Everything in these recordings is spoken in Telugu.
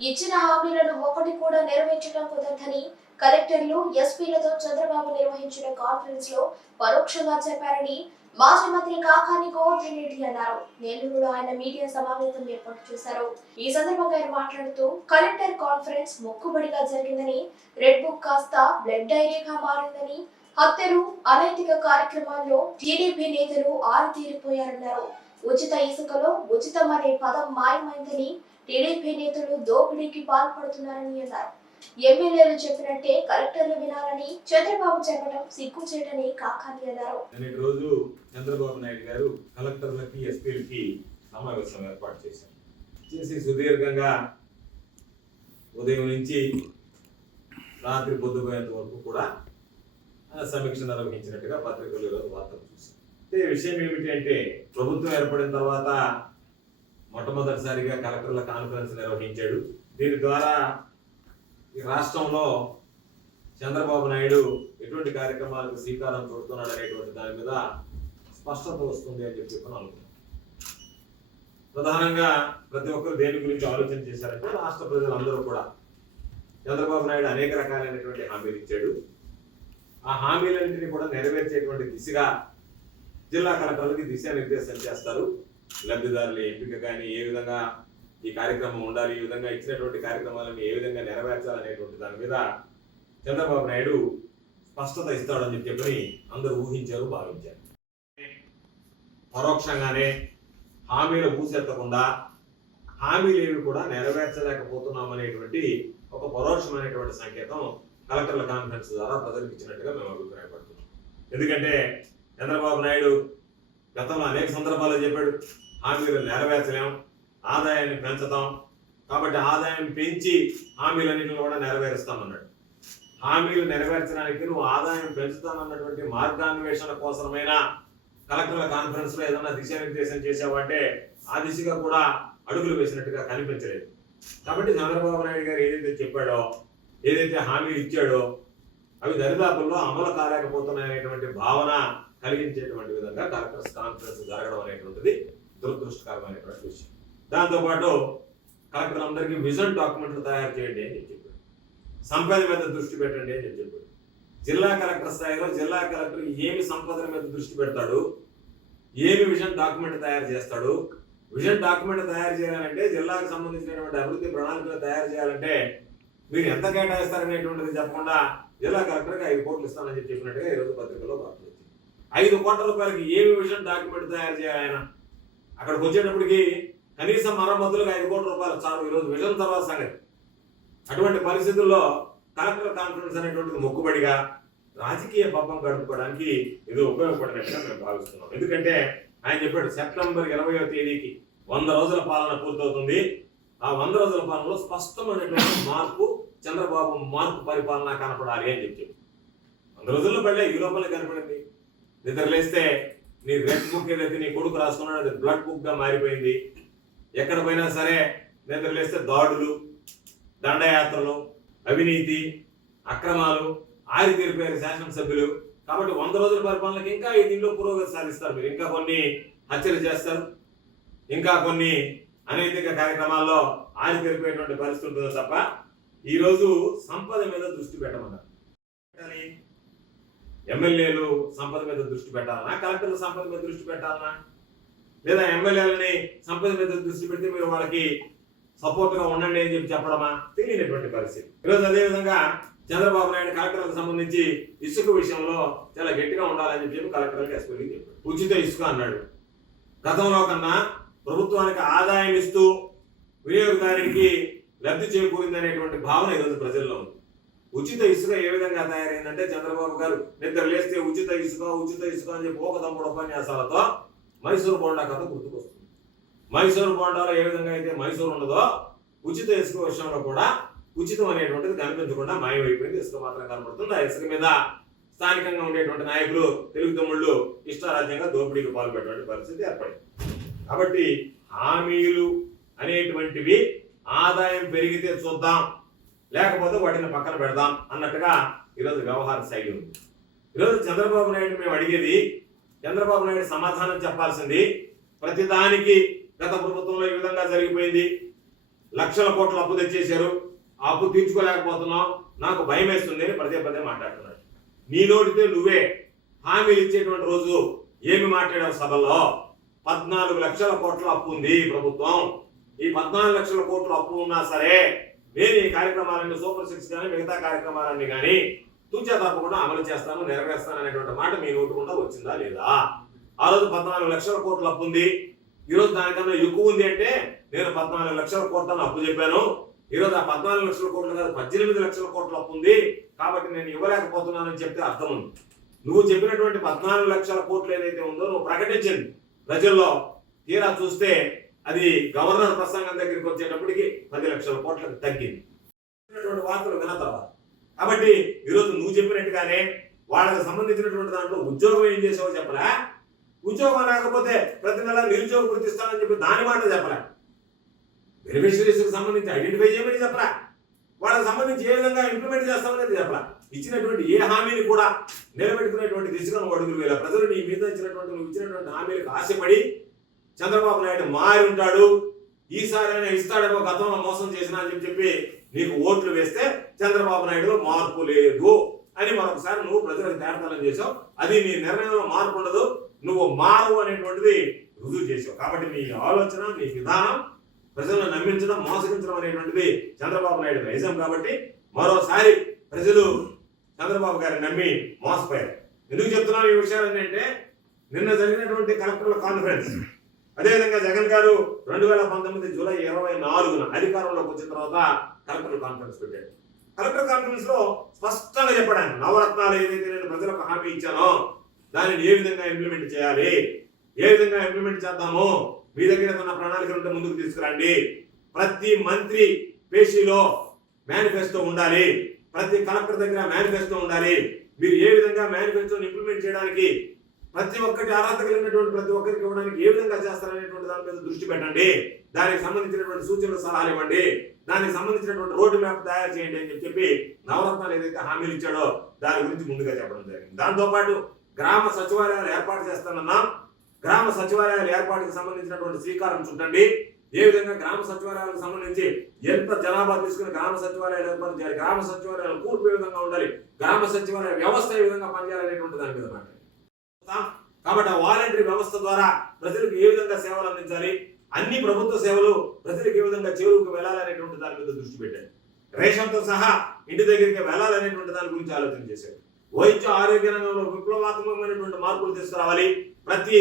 ఇచ్చిన హామీలను ఒకటి కూడా నెరవేర్చడం కుదరదని కలెక్టర్లు ఎస్పీలతో చంద్రబాబు నిర్వహించిన కాన్ఫరెన్స్లో పరోక్షంగా చెప్పారని మాజీ మంత్రి కాకాని గోవర్ధన్ రెడ్డి అన్నారు. నెల్లూరులో ఆయన మీడియా సమావేశం ఏర్పాటు చేశారు. ఈ సందర్భంగా ఆయన మాట్లాడుతూ కలెక్టర్ కాన్ఫరెన్స్ మొక్కుబడిగా జరిగిందని రెడ్ బుక్ కాస్త బ్లడ్ డైరీగా మారిందని హత్యలు అనైతిక కార్యక్రమాల్లో టీడీపీ నేతలు ఆరితేరిపోయారన్నారు. ఉచిత ఇసుకలో ఉచితం అనే పదం మాయమైందని టీడీపీ నేతలు దోపిడీకి పాల్పడుతున్నారని అన్నారు. ఎమ్మెల్యేలు చెప్పినట్టే కలెక్టర్లు వినాలని చంద్రబాబు చెప్పడం సిగ్గుచేటని కాకాని అన్నారు. నిన్నటి రోజు చంద్రబాబు నాయుడు గారు కలెక్టర్లకి ఎస్పీలకి సమావేశం ఏర్పాటు చేశారు. చేసి సుదీర్ఘంగా ఉదయం నుంచి రాత్రి పొద్దుపోయేంత వరకు కూడా సమీక్ష నిర్వహించినట్టుగా పత్రికలు ఈరోజు వార్తలు చూశాం అంటే విషయం ఏమిటి అంటే ప్రభుత్వం ఏర్పడిన తర్వాత మొట్టమొదటిసారిగా కలెక్టర్ల కాన్ఫరెన్స్ నిర్వహించాడు. దీని ద్వారా ఈ రాష్ట్రంలో చంద్రబాబు నాయుడు ఎటువంటి కార్యక్రమాలకు శ్రీకారం చుడుతున్నాడు అనేటువంటి దాని మీద స్పష్టత వస్తుంది అని చెప్పి చెప్పని ప్రధానంగా ప్రతి ఒక్కరు దేని గురించి ఆలోచన చేశారంటే రాష్ట్ర ప్రజలందరూ కూడా చంద్రబాబు నాయుడు అనేక రకాలైనటువంటి హామీలు ఇచ్చాడు. ఆ హామీలన్నింటినీ కూడా నెరవేర్చేటువంటి దిశగా జిల్లా కలెక్టర్లకి దిశానిర్దేశం చేస్తారు. లబ్ధిదారుల ఎంపిక కానీ ఏ విధంగా ఈ కార్యక్రమం ఉండాలి ఈ విధంగా ఇచ్చినటువంటి కార్యక్రమాలను ఏ విధంగా నెరవేర్చాలనేటువంటి దాని మీద చంద్రబాబు నాయుడు స్పష్టత ఇస్తాడని చెప్పి అందరూ ఊహించారు భావించారు. పరోక్షంగానే హామీలు ఊసెత్తకుండా హామీలు కూడా నెరవేర్చలేకపోతున్నాం అనేటువంటి ఒక పరోక్షమైనటువంటి సంకేతం కలెక్టర్ల కాన్ఫరెన్స్ ద్వారా ప్రజలకు ఇచ్చినట్టుగా మేము అభిప్రాయపడుతున్నాం. ఎందుకంటే చంద్రబాబు నాయుడు గతంలో అనేక సందర్భాల్లో చెప్పాడు హామీలు నెరవేర్చలేం ఆదాయాన్ని పెంచుతాం. కాబట్టి ఆదాయం పెంచి హామీలన్నింటిని కూడా నెరవేరుస్తామన్నాడు. హామీలు నెరవేర్చడానికి నువ్వు ఆదాయం పెంచుతామన్నటువంటి మార్గాన్వేషణ కోసమైనా కలెక్టర్ల కాన్ఫరెన్స్లో ఏదైనా దిశానిర్దేశం చేసావంటే ఆ దిశగా కూడా అడుగులు వేసినట్టుగా కనిపించలేదు. కాబట్టి చంద్రబాబు నాయుడు గారు ఏదైతే చెప్పాడో ఏదైతే హామీలు ఇచ్చాడో అవి దరిదాపుల్లో అమలు కాలేకపోతున్నాయనేటువంటి భావన కలిగించేటువంటి విధంగా కలెక్టర్స్ కాన్ఫరెన్స్ జరగడం అనేటువంటిది దురదృష్టకరమైనటువంటి విషయం. దాంతోపాటు కలెక్టర్లందరికీ విజన్ డాక్యుమెంట్లు తయారు చేయండి అని చెప్పి చెప్పాడు సంపద మీద దృష్టి పెట్టండి అని చెప్పి చెప్పాడు జిల్లా కలెక్టర్ స్థాయిలో జిల్లా కలెక్టర్ ఏమి సంపదల మీద దృష్టి పెడతాడు? ఏమి విజన్ డాక్యుమెంట్ తయారు చేస్తాడు? విజన్ డాక్యుమెంట్ తయారు చేయాలంటే జిల్లాకు సంబంధించినటువంటి అభివృద్ధి ప్రణాళికలు తయారు చేయాలంటే మీరు ఎంత కేటాయిస్తారనేటువంటిది చెప్పకుండా జిల్లా కలెక్టర్కి ఐదు కోట్లు ఇస్తానని చెప్పి చెప్పినట్టుగా ఈరోజు పత్రికలో వార్తలు ఐదు కోట్ల రూపాయలకి ఏమి విషయం డాక్యుమెంట్ తయారు చేయాలి ఆయన? అక్కడికి వచ్చేటప్పటికి కనీసం మరమ్మతులకు ఐదు కోట్ల రూపాయలు చాలు. ఈరోజు విజన్ తర్వాత సంగతి. అటువంటి పరిస్థితుల్లో కలెక్టర్ కాన్ఫరెన్స్ అనేటువంటిది మొక్కుబడిగా రాజకీయ పబ్బం గడుపుకోవడానికి ఇది ఉపయోగపడినట్టుగా మేము భావిస్తున్నాం. ఎందుకంటే ఆయన చెప్పాడు సెప్టెంబర్ ఇరవయో తేదీకి వంద రోజుల పాలన పూర్తవుతుంది. ఆ వంద రోజుల పాలనలో స్పష్టమైనటువంటి మార్పు చంద్రబాబు మార్పు పరిపాలన కనపడాలి అని చెప్పి వంద రోజుల్లో పడలే ఈ లోపల కనపడింది. నిద్రలేస్తే నీ రెడ్ బుక్ ఏదైతే నీ కొడుకు రాసుకున్నాడు అది బ్లడ్ బుక్గా మారిపోయింది. ఎక్కడ పోయినా సరే నిద్రలేస్తే దాడులు దండయాత్రలు అవినీతి అక్రమాలు ఆరి తీరిపోయారు శాసనసభ్యులు. కాబట్టి వంద రోజుల పరిపాలనకి ఇంకా ఈ దీనిలో పురోగతి సాధిస్తారు మీరు. ఇంకా కొన్ని హత్యలు చేస్తారు. ఇంకా కొన్ని అనైతిక కార్యక్రమాల్లో ఆరి తీరిపోయేటువంటి పరిస్థితి ఉంటుందో తప్ప ఈరోజు సంపద మీద దృష్టి పెట్టమన్నారు. ఎమ్మెల్యేలు సంపద మీద దృష్టి పెట్టాలనా? కలెక్టర్లు సంపద మీద దృష్టి పెట్టాలనా? లేదా ఎమ్మెల్యేలని సంపద మీద దృష్టి పెడితే మీరు వాళ్ళకి సపోర్ట్గా ఉండండి అని చెప్పి చెప్పడమా? తెలియనటువంటి పరిస్థితి. ఈరోజు అదే విధంగా చంద్రబాబు నాయుడు కలెక్టర్లకు సంబంధించి ఇసుక విషయంలో చాలా గట్టిగా ఉండాలని చెప్పి చెప్పి కలెక్టర్లకు ఎస్పీకి చెప్పాడు ఉచిత ఇసుక అన్నాడు. గతంలో కన్నా ప్రభుత్వానికి ఆదాయం ఇస్తూ వినియోగదారునికి లబ్ధి చేకూరింది అనేటువంటి భావన ఈరోజు ప్రజల్లో ఉంది. ఉచిత ఇసుక ఏ విధంగా తయారైందంటే చంద్రబాబు గారు నిద్ర లేస్తే ఉచిత ఇసుక ఉచిత ఇసుక అని చెప్పి ఒక తమ్ముడు ఉపన్యాసాలతో మైసూరు బోండా కథ గుర్తుకొస్తుంది. మైసూరు బోండాలో ఏ విధంగా అయితే మైసూరు ఉండదో ఉచిత ఇసుక విషయంలో కూడా ఉచితం అనేటువంటిది కనిపించకుండా మాయమైపోయింది. ఇసుక మాత్రం కనబడుతుంది. ఆ ఇసుక మీద స్థానికంగా ఉండేటువంటి నాయకులు తెలుగు తమ్ముళ్ళు ఇష్టారాజ్యంగా దోపిడీకి పాల్పడేటువంటి పరిస్థితి ఏర్పడింది. కాబట్టి హామీలు అనేటువంటివి ఆదాయం పెరిగితే చూద్దాం. లేకపోతే వాటిని పక్కన పెడదాం అన్నట్టుగా ఈరోజు వ్యవహార శైలి ఉంది. ఈరోజు చంద్రబాబు నాయుడు మేము అడిగేది చంద్రబాబు నాయుడు సమాధానం చెప్పాల్సింది ప్రతిదానికి గత ప్రభుత్వంలో ఈ విధంగా జరిగిపోయింది. లక్షల కోట్లు అప్పు తెచ్చేశారు. ఆ అప్పు తీర్చుకోలేకపోతున్నాం. నాకు భయం వేస్తుంది అని పదే పదే మాట్లాడుతున్నాడు నీ నోటితే నువ్వే హామీలు ఇచ్చేటువంటి రోజు ఏమి మాట్లాడావు సభలో? పద్నాలుగు లక్షల కోట్ల అప్పు ఉంది ప్రభుత్వం. ఈ పద్నాలుగు లక్షల కోట్ల అప్పు ఉన్నా సరే నేను ఈ కార్యక్రమాలన్నీ సూపర్ సిక్స్ కానీ మిగతా కార్యక్రమాలన్నీ కానీ తూచా తప్పకుండా అమలు చేస్తాను నెరవేరుస్తాను అనేటువంటి మాట మీ నోటి వచ్చిందా లేదా? ఆ రోజు పద్నాలుగు లక్షల కోట్లు అప్పు ఉంది. ఈ రోజు దానికన్నా ఎక్కువ ఉంది అంటే నేను పద్నాలుగు లక్షల కోట్లను అప్పు చెప్పాను. ఈరోజు ఆ పద్నాలుగు లక్షల కోట్లు కాదు పద్దెనిమిది లక్షల కోట్లు అప్పు ఉంది. కాబట్టి నేను ఇవ్వలేకపోతున్నానని చెప్తే అర్థం ఉంది. నువ్వు చెప్పినటువంటి పద్నాలుగు లక్షల కోట్లు ఏదైతే ఉందో నువ్వు ప్రకటించింది ప్రజల్లో తీరా చూస్తే అది గవర్నర్ ప్రసంగం దగ్గరికి వచ్చేటప్పటికి పది లక్షల కోట్లకు తగ్గింది. వార్తలు విన్న తర్వాత కాబట్టి ఈరోజు నువ్వు చెప్పినట్టుగానే వాళ్ళకి సంబంధించినటువంటి దాంట్లో ఉద్యోగం ఏం చేసావో చెప్పలే ఉద్యోగం లేకపోతే ప్రతి నెల నిరుద్యోగ గుర్తిస్తానని చెప్పి దాని మాట చెప్పలే బెనిఫిషరీస్కి సంబంధించి ఐడెంటిఫై చేయమని చెప్పలే వాళ్ళకి సంబంధించి ఏ విధంగా ఇంప్లిమెంట్ చేస్తామనేది చెప్పలే ఇచ్చినటువంటి ఏ హామీని కూడా నిలబెట్టుకునేటువంటి దిశగా నువ్వు అడుగులు వేయాలి. ప్రజలు నీ మీద ఇచ్చినటువంటి నువ్వు ఇచ్చినటువంటి హామీలకు ఆశపడి చంద్రబాబు నాయుడు మారి ఉంటాడు ఈసారి అయినా ఇస్తాడేమో గతంలో మోసం చేసిన అని చెప్పి నీకు ఓట్లు వేస్తే చంద్రబాబు నాయుడు మార్పు లేదు అని మరొకసారి నువ్వు ప్రజలకు తేడతలం చేసావు అది నీ నిర్ణయంలో మార్పు ఉండదు నువ్వు మారు అనేటువంటిది రుజువు చేసావు కాబట్టి నీ ఆలోచన నీ విధానం ప్రజలను నమ్మించడం మోసగించడం అనేటువంటిది చంద్రబాబు నాయుడు నైజం కాబట్టి మరోసారి ప్రజలు చంద్రబాబు గారిని నమ్మి మోసపోయారు. ఎందుకు చెప్తున్నాను ఈ విషయాలు ఏంటంటే నిన్న జరిగినటువంటి కలెక్టర్ల కాన్ఫరెన్స్. అదేవిధంగా జగన్ గారు రెండు వేల పంతొమ్మిది జూలై ఇరవై నాలుగున అధికారంలోకి వచ్చిన తర్వాత కలెక్టర్ కాన్ఫరెన్స్ పెట్టారు. కలెక్టర్ కాన్ఫరెన్స్లో స్పష్టంగా చెప్పడానికి నవరత్నాలు ఏదైతే నేను ప్రజలకు హామీ ఇచ్చానో దానిని ఏ విధంగా ఇంప్లిమెంట్ చేయాలి? ఏ విధంగా ఇంప్లిమెంట్ చేద్దాము? మీ దగ్గర ఉన్న ప్రణాళికలు ఉంటే ముందుకు తీసుకురండి. ప్రతి మంత్రి పేషీలో మేనిఫెస్టో ఉండాలి. ప్రతి కలెక్టర్ దగ్గర మేనిఫెస్టో ఉండాలి. మీరు ఏ విధంగా మేనిఫెస్టోని ఇంప్లిమెంట్ చేయడానికి ప్రతి ఒక్కటి ఆరాధకులైనటువంటి కలిగినటువంటి ప్రతి ఒక్కరికి ఇవ్వడానికి ఏ విధంగా చేస్తారనేటువంటి దాని మీద దృష్టి పెట్టండి. దానికి సంబంధించినటువంటి సూచనలు సలహాలు ఇవ్వండి. దానికి సంబంధించినటువంటి రోడ్డు మ్యాప్ తయారు చేయండి అని చెప్పి నవరత్నాలు ఏదైతే హామీలు ఇచ్చాడో దాని గురించి ముందుగా చెప్పడం జరిగింది. దాంతో పాటు గ్రామ సచివాలయాలు ఏర్పాటు చేస్తానన్నా గ్రామ సచివాలయాల ఏర్పాటుకు సంబంధించినటువంటి శ్రీకారం చుట్టండి. ఏ విధంగా గ్రామ సచివాలయాలకు సంబంధించి ఎంత జనాభా తీసుకుని గ్రామ సచివాలయాలు ఏర్పాటు చేయాలి గ్రామ సచివాలయాలు కూర్పు ఏ విధంగా ఉండాలి గ్రామ సచివాలయ వ్యవస్థ ఏ విధంగా పనిచేయాలనేటువంటి దాని మీద మాట్లాడారు. కాబట్టి ఆ వాలంటరీ వ్యవస్థ ద్వారా ప్రజలకు ఏ విధంగా సేవలు అందించాలి? అన్ని ప్రభుత్వ సేవలు ప్రజలకు ఏ విధంగా చేరువుకు వెళ్ళాలనేటువంటి దాని మీద దృష్టి పెట్టారు. రేషన్తో సహా ఇంటి దగ్గరికి వెళ్ళాలనేటువంటి దాని గురించి ఆలోచన చేశారు. వైద్య ఆరోగ్య రంగంలో విప్లవాత్మకమైనటువంటి మార్పులు తీసుకురావాలి. ప్రతి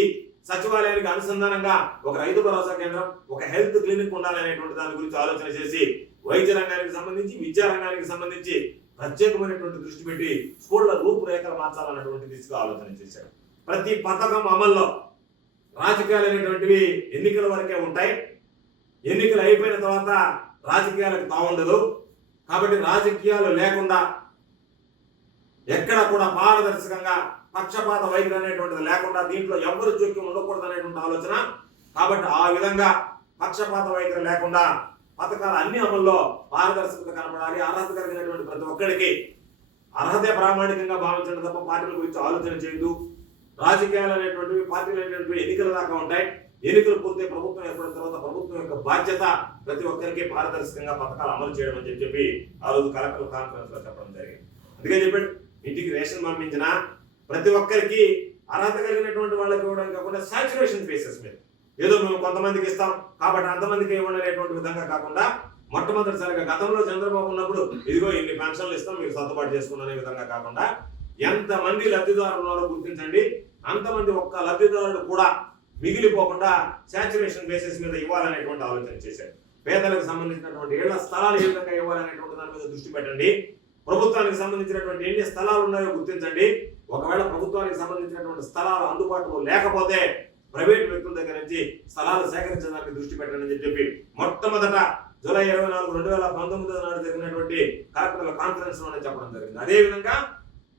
సచివాలయానికి అనుసంధానంగా ఒక రైతు భరోసా కేంద్రం ఒక హెల్త్ క్లినిక్ ఉండాలనేటువంటి దాని గురించి ఆలోచన చేసి వైద్య రంగానికి సంబంధించి విద్యా రంగానికి సంబంధించి ప్రత్యేకమైనటువంటి దృష్టి పెట్టి స్కూళ్ళ రూపురేఖలు మార్చాలన్నటువంటి దిశగా ఆలోచన చేశారు. ప్రతి పథకం అమల్లో రాజకీయాలు అనేటువంటివి ఎన్నికల వరకే ఉంటాయి. ఎన్నికలు అయిపోయిన తర్వాత రాజకీయాలకు తావుండదు. కాబట్టి రాజకీయాలు లేకుండా ఎక్కడ కూడా పారదర్శకంగా పక్షపాత వైఖరి అనేటువంటిది లేకుండా దీంట్లో ఎవరు జోక్యం ఉండకూడదు అనేటువంటి ఆలోచన. కాబట్టి ఆ విధంగా పక్షపాత వైఖరి లేకుండా పథకాలు అన్ని అమల్లో పారదర్శకత కనపడాలి. అర్హత కలిగినటువంటి ప్రతి ఒక్కరికి అర్హతే ప్రామాణికంగా భావించడం తప్ప పార్టీల గురించి ఆలోచన చేయదు రాజకీయాలు అనేటువంటివి పార్టీలు అనేటువంటివి ఎన్నికల దాకా ఉంటాయి. ఎన్నికలు పూర్తయి ప్రభుత్వం ఏర్పడిన తర్వాత ప్రభుత్వం యొక్క బాధ్యత ప్రతి ఒక్కరికి పారదర్శకంగా పథకాలు అమలు చేయడం అని చెప్పి ఆ రోజు కలెక్టర్ కాన్ఫరెన్స్లో చెప్పడం జరిగింది. అందుకే చెప్పండి ఇంటికి రేషన్ పంపించిన ప్రతి ఒక్కరికి అర్హత కలిగినటువంటి వాళ్ళకి ఇవ్వడం కాకుండా సాచురేషన్ బేసిస్ మీద. ఏదో మేము కొంతమందికి ఇస్తాం కాబట్టి అంతమందికి ఇవ్వండి అనేటువంటి విధంగా కాకుండా మొట్టమొదటిసారిగా గతంలో చంద్రబాబు ఉన్నప్పుడు ఇదిగో ఇన్ని పెన్షన్లు ఇస్తాం మీరు సర్దుబాటు చేసుకున్న విధంగా కాకుండా ఎంతమంది లబ్ధిదారులు ఉన్నారో గుర్తించండి. అంతమంది ఒక్క లబ్ధిదారుడు కూడా మిగిలిపోకుండా శాచురేషన్ బేసిస్ మీద ఇవ్వాలనేటువంటి ఆలోచన చేశారు. పేదలకు సంబంధించినటువంటి ఏళ్ళ స్థలాలు ఏ విధంగా ఇవ్వాలనేటువంటి దాని మీద దృష్టి పెట్టండి. ప్రభుత్వానికి సంబంధించినటువంటి ఎన్ని స్థలాలు ఉన్నాయో గుర్తించండి. ఒకవేళ ప్రభుత్వానికి సంబంధించినటువంటి స్థలాలు అందుబాటులో లేకపోతే ప్రైవేట్ వ్యక్తుల దగ్గర నుంచి స్థలాలు సేకరించడానికి దృష్టి పెట్టండి అని చెప్పి మొట్టమొదట జూలై ఇరవై నాలుగు రెండు వేల పంతొమ్మిది నాడు జరిగినటువంటి కలెక్టర్ల కాన్ఫరెన్స్లోనే చెప్పడం జరిగింది. అదే విధంగా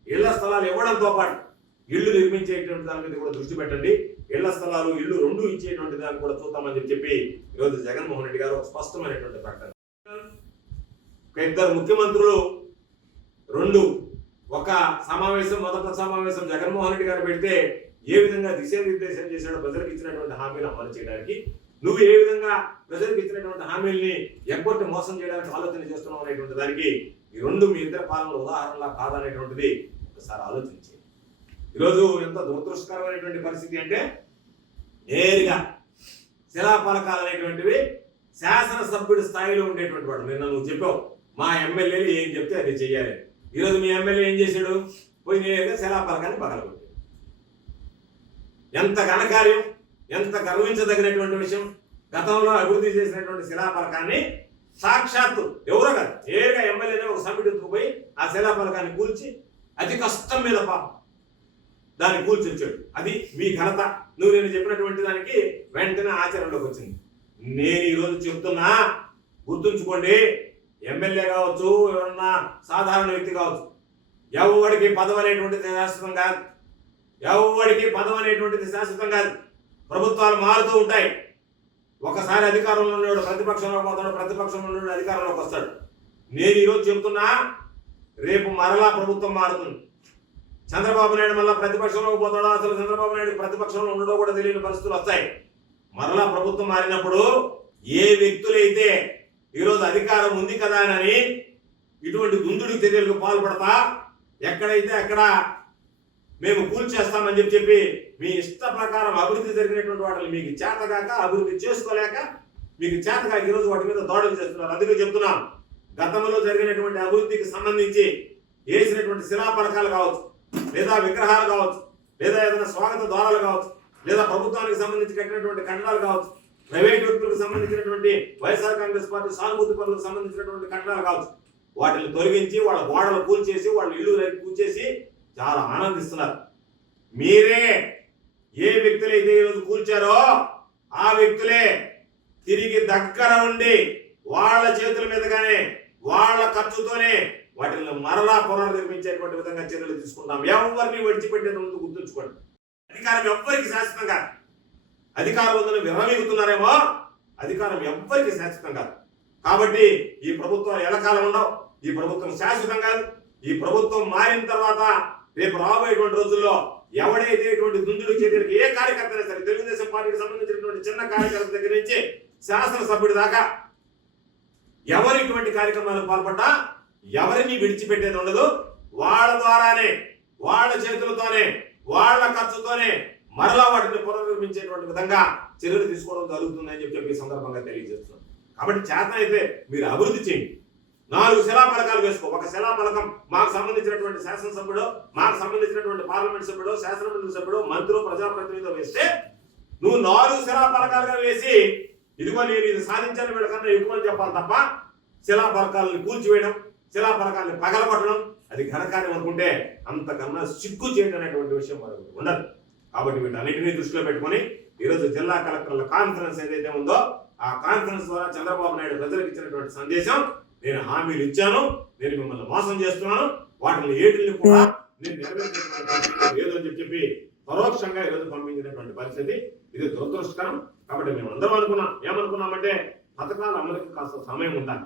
ఇళ్ళ స్థలాలు ఇవ్వడంతో పాటు ఇల్లు నిర్మించేటువంటి దాని మీద కూడా దృష్టి పెట్టండి. ఇళ్ళ స్థలాలు ఇల్లు రెండు ఇచ్చేటువంటి దాన్ని కూడా చూద్దామని చెప్పి చెప్పి ఈరోజు జగన్మోహన్ రెడ్డి గారు స్పష్టమైనటువంటి ప్రకటన. ఇద్దరు ముఖ్యమంత్రులు రెండు ఒక సమావేశం మొదట సమావేశం జగన్మోహన్ రెడ్డి గారు పెడితే ఏ విధంగా దిశానిర్దేశం చేశాడో ప్రజలకు ఇచ్చినటువంటి హామీలు అమలు చేయడానికి నువ్వు ఏ విధంగా ప్రజలకు ఇచ్చినటువంటి హామీల్ని ఎగ్గొట్టి మోసం చేయడానికి ఆలోచన చేస్తున్నావు అనేటువంటి దానికి ఈ రెండు మీ ఇద్దరు పాలనలు ఉదాహరణలా కాదనేటువంటిది ఒకసారి ఆలోచించి ఈరోజు ఎంత దురదృష్టకరమైనటువంటి పరిస్థితి అంటే నేరుగా శిలాఫలకాలు అనేటువంటివి శాసనసభ్యుడి స్థాయిలో ఉండేటువంటి వాడు. నిన్న నువ్వు చెప్పావు మా ఎమ్మెల్యేలు ఏం చెప్తే అది చెయ్యాలి. ఈరోజు మీ ఎమ్మెల్యే ఏం చేశాడు? పోయి నేరుగా శిలాఫలకాన్ని పగలగొట్టాడు. ఎంత ఘనకార్యం ఎంత గర్వించదగినటువంటి విషయం గతంలో అభివృద్ధి చేసినటువంటి శిలాఫలకాన్ని సాక్షాత్తు ఎవరో కాదు నేరుగా ఎమ్మెల్యేనే ఒక సమితి ఎత్తుకుపోయి ఆ శిలాఫలకాన్ని కూల్చి అతి కష్టం మీద పాపం దాన్ని కూల్చొచ్చాడు అది మీ ఘనత. నువ్వు నేను చెప్పినటువంటి దానికి వెంటనే ఆచరణలోకి వచ్చింది. నేను ఈరోజు చెప్తున్నా గుర్తుంచుకోండి ఎమ్మెల్యే కావచ్చు ఎవరన్నా సాధారణ వ్యక్తి కావచ్చు ఎవడికి పదవి అనేటువంటిది శాశ్వతం కాదు. ఎవడికి పదవి అనేటువంటిది శాశ్వతం కాదు. ప్రభుత్వాలు మారుతూ ఉంటాయి. ఒకసారి అధికారంలో ఉన్నాడు ప్రతిపక్షంలో పోతాడు ప్రతిపక్షంలో ఉన్నాడు అధికారంలోకి వస్తాడు. నేను ఈరోజు చెప్తున్నా రేపు మరలా ప్రభుత్వం మారుతుంది. చంద్రబాబు నాయుడు మళ్ళీ ప్రతిపక్షంలోకి పోతాడో? అసలు చంద్రబాబు నాయుడు ప్రతిపక్షంలో ఉండడో కూడా తెలియని పరిస్థితులు వస్తాయి. మరలా ప్రభుత్వం మారినప్పుడు ఏ వ్యక్తులైతే ఈరోజు అధికారం ఉంది కదా అని ఇటువంటి దుందుడి చర్యలకు పాల్పడతా ఎక్కడైతే అక్కడ మేము కూల్చేస్తామని చెప్పి చెప్పి మీ ఇష్ట ప్రకారం అభివృద్ధి జరిగినటువంటి వాటిని మీకు చేతగాక అభివృద్ధి చేసుకోలేక మీకు చేతగాక ఈరోజు వాటి మీద దాడులు చేస్తున్నారు. అందుకే చెప్తున్నాం గతంలో జరిగినటువంటి అభివృద్ధికి సంబంధించి వేసినటువంటి శిలాఫలకాలు కావచ్చు లేదా విగ్రహాలు కావచ్చు లేదా ఏదైనా స్వాగత ద్వారాలు కావచ్చు లేదా ప్రభుత్వానికి సంబంధించి కట్టినటువంటి కట్టడాలు కావచ్చు ప్రైవేట్ వ్యక్తులకు సంబంధించినటువంటి వైఎస్ఆర్ కాంగ్రెస్ పార్టీ సానుభూతి పనులకు సంబంధించినటువంటి కట్టడాలు కావచ్చు. వాటిని తొలగించి వాళ్ళ గోడలు కూల్చేసి వాళ్ళ ఇల్లు కూల్చేసి చాలా ఆనందిస్తున్నారు. మీరే ఏ వ్యక్తులైతే ఈరోజు కూల్చారో ఆ వ్యక్తులే తిరిగి దగ్గర ఉండి వాళ్ళ చేతుల మీదుగానే వాళ్ళ ఖర్చుతోనే వాటిని మరలా పునర్నిర్మించేటువంటి విధంగా చర్యలు తీసుకుంటాం. ఎవరిని విడిచిపెట్టేది ముందు గుర్తుంచుకోండి. అధికారం ఎవ్వరికి శాశ్వతం కాదు. అధికారం ఉందని విరమిగుతున్నారేమో అధికారం ఎవ్వరికి శాశ్వతం కాదు. కాబట్టి ఈ ప్రభుత్వం ఎలకాలం ఉండవు. ఈ ప్రభుత్వం శాశ్వతం కాదు. ఈ ప్రభుత్వం మారిన తర్వాత రేపు రాబోయేటువంటి రోజుల్లో ఎవడైతే ఇటువంటి దుందుడు చేతికి ఏ కార్యకర్త అయినా సరే తెలుగుదేశం పార్టీకి సంబంధించినటువంటి చిన్న కార్యకర్త దగ్గర నుంచి శాసనసభ్యుడి దాకా ఎవరు ఇటువంటి కార్యక్రమాలకు పాల్పడ్డా ఎవరిని విడిచిపెట్టేది ఉండదు? వాళ్ళ ద్వారానే వాళ్ళ చేతులతోనే వాళ్ళ ఖర్చుతోనే మరలా వాటిని పునర్నిర్మించేటువంటి విధంగా చర్యలు తీసుకోవడం జరుగుతుందని చెప్పి చెప్పి సందర్భంగా తెలియజేస్తున్నాం. కాబట్టి చేత అయితే మీరు అభివృద్ధి చేయండి. నాలుగు శిలాఫలకాలు వేసుకో. ఒక శిలాఫలకం మాకు సంబంధించినటువంటి శాసనసభ్యుడు మాకు సంబంధించినటువంటి పార్లమెంట్ సభ్యుడు శాసనమండలి సభ్యుడు మంత్రులు ప్రజాప్రతినిధులు వేస్తే నువ్వు నాలుగు శిలాఫలకాలుగా వేసి ఇదిగో నేను ఇది సాధించాను వీళ్ళకన్నా ఎక్కువ అని చెప్పాలి తప్ప శిలాఫలకాలను కూల్చివేయడం శిలాఫలకాలను పగలగొట్టడం అది ఘనకార్యం అనుకుంటే అంతకన్నా సిగ్గు చేయడం అనేటువంటి విషయం మరొకటి ఉండదు. కాబట్టి వీటన్నిటినీ దృష్టిలో పెట్టుకొని ఈరోజు జిల్లా కలెక్టర్ల కాన్ఫరెన్స్ ఏదైతే ఉందో ఆ కాన్ఫరెన్స్ ద్వారా చంద్రబాబు నాయుడు ప్రజలకు ఇచ్చినటువంటి సందేశం నేను హామీలు ఇచ్చాను నేను మిమ్మల్ని మోసం చేస్తున్నాను వాటిని ఏటిని కూడా నేను నెరవేర్చేటువంటి అని చెప్పి చెప్పి పరోక్షంగా ఈరోజు పంపించినటువంటి పరిస్థితి ఇది దురదృష్టకరం. కాబట్టి మేము అందరం అనుకున్నాం. ఏమనుకున్నామంటే పథకాల అమలుకి కాస్త సమయం ఉండాలి.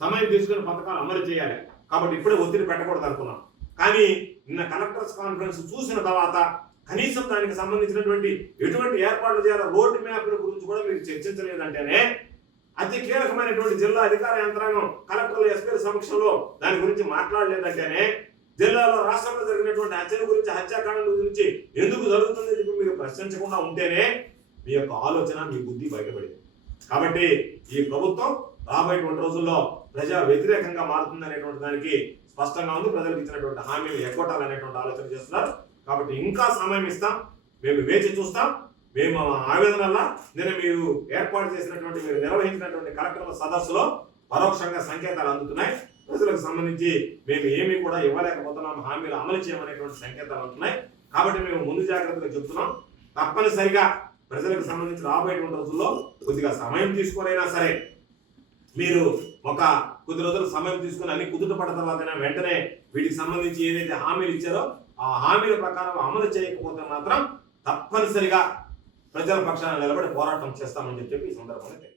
సమయం తీసుకుని పథకాలు అమలు చేయాలి. కాబట్టి ఇప్పుడే ఒత్తిడి పెట్టకూడదు అనుకున్నాం. కానీ నిన్న కలెక్టర్స్ కాన్ఫరెన్స్ చూసిన తర్వాత కనీసం దానికి సంబంధించినటువంటి ఎటువంటి ఏర్పాట్లు చేయాలి రోడ్డు మ్యాప్ల గురించి కూడా మీరు చర్చించలేదంటేనే అతి కీలకమైనటువంటి జిల్లా అధికార యంత్రాంగం కలెక్టర్ల ఎస్పీల సమక్షంలో దాని గురించి మాట్లాడలేదంటేనే జిల్లాలో రాష్ట్రంలో జరిగినటువంటి హత్యల గురించి హత్యాకాండల గురించి ఎందుకు జరుగుతుంది చెప్పి మీరు ప్రశ్నించకుండా ఉంటేనే మీ యొక్క ఆలోచన మీ బుద్ధి బయటపడింది. కాబట్టి ఈ ప్రభుత్వం రాబోయేటువంటి రోజుల్లో ప్రజా వ్యతిరేకంగా మారుతుంది అనేటువంటి దానికి స్పష్టంగా ఉంది. ప్రజలకు ఇచ్చినటువంటి హామీలు ఎగ్గొట్టాలనేటువంటి ఆలోచన చేస్తున్నారు. కాబట్టి ఇంకా సమయం ఇస్తాం. మేము వేచి చూస్తాం. మేము ఆవేదనల నిన్న మీరు ఏర్పాటు చేసినటువంటి మీరు నిర్వహించినటువంటి కలెక్టర్ల సదస్సులో పరోక్షంగా సంకేతాలు అందుతున్నాయి. ప్రజలకు సంబంధించి మేము ఏమీ కూడా ఇవ్వలేకపోతున్నాం. హామీలు అమలు చేయమనేటువంటి సంకేతాలు అందుతున్నాయి. కాబట్టి మేము ముందు జాగ్రత్తగా చెప్తున్నాం. తప్పనిసరిగా ప్రజలకు సంబంధించి రాబోయేటువంటి రోజుల్లో కొద్దిగా సమయం తీసుకొనైనా సరే మీరు ఒక కొద్ది రోజులు సమయం తీసుకుని అన్ని కుదుట పడ్డ తర్వాత వెంటనే వీటికి సంబంధించి ఏదైతే హామీలు ఇచ్చారో ఆ హామీల ప్రకారం అమలు చేయకపోతే మాత్రం తప్పనిసరిగా ప్రజల పక్షాన నిలబడి పోరాటం చేస్తామని చెప్పి ఈ సందర్భంగా